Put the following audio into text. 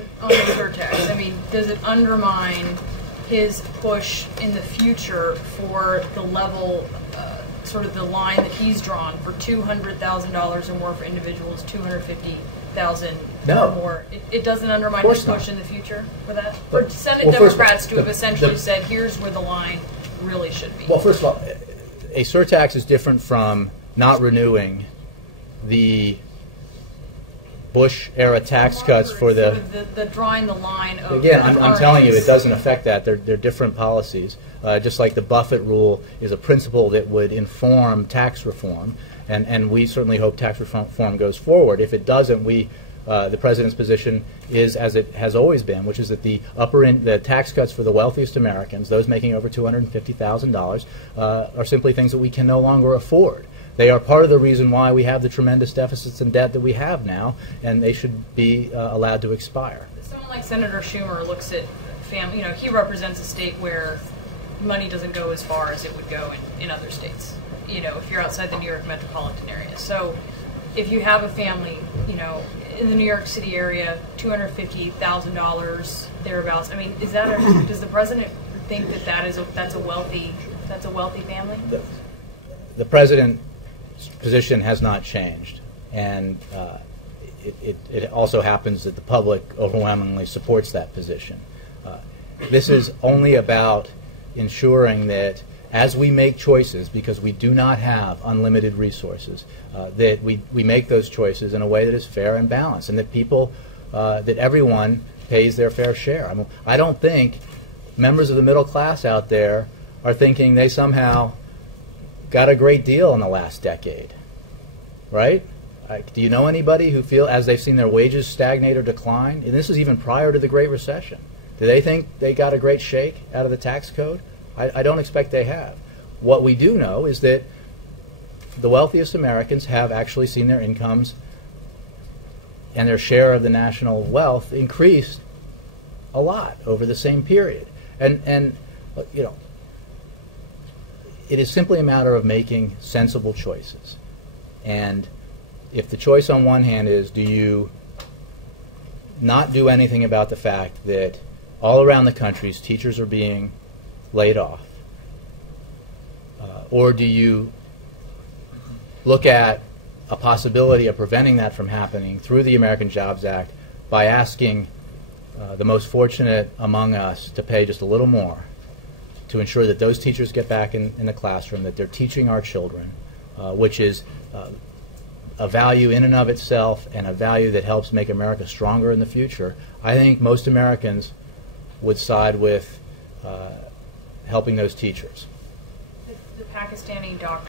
on the surtax? I mean, does it undermine his push in the future for the level, sort of the line that he's drawn for $200,000 or more for individuals, $250,000 or more? It doesn't undermine his push in the future for that? For Senate Democrats to have essentially said, here's where the line really should be. Well, first of all, a surtax is different from not renewing the Bush-era tax cuts for the drawing the line of again, I'm telling you, it doesn't affect that. They're different policies. Just like the Buffett rule is a principle that would inform tax reform, and we certainly hope tax reform goes forward. If it doesn't, the president's position is as it has always been, which is that the tax cuts for the wealthiest Americans, those making over $250,000, are simply things that we can no longer afford. They are part of the reason why we have the tremendous deficits and debt that we have now, and they should be allowed to expire. Someone like Senator Schumer looks at family, he represents a state where money doesn't go as far as it would go in other states, if you're outside the New York metropolitan area. So if you have a family, in the New York City area, $250,000 thereabouts, I mean, does the president think that that's a wealthy family? The president's position has not changed, and it also happens that the public overwhelmingly supports that position. This is only about ensuring that as we make choices, because we do not have unlimited resources, that we make those choices in a way that is fair and balanced, and that that everyone pays their fair share. I mean, I don't think members of the middle class out there are thinking they somehow got a great deal in the last decade, right? Do you know anybody who feel, as they've seen their wages stagnate or decline, and this is even prior to the Great Recession, do they think they got a great shake out of the tax code? I don't expect they have. What we do know is that the wealthiest Americans have actually seen their incomes and their share of the national wealth increase a lot over the same period. And it is simply a matter of making sensible choices. And if the choice on one hand is, do you not do anything about the fact that all around the country teachers are being laid off, or do you look at a possibility of preventing that from happening through the American Jobs Act by asking the most fortunate among us to pay just a little more to ensure that those teachers get back in the classroom, that they're teaching our children, which is a value in and of itself and a value that helps make America stronger in the future. I think most Americans would side with helping those teachers. The Pakistani doctor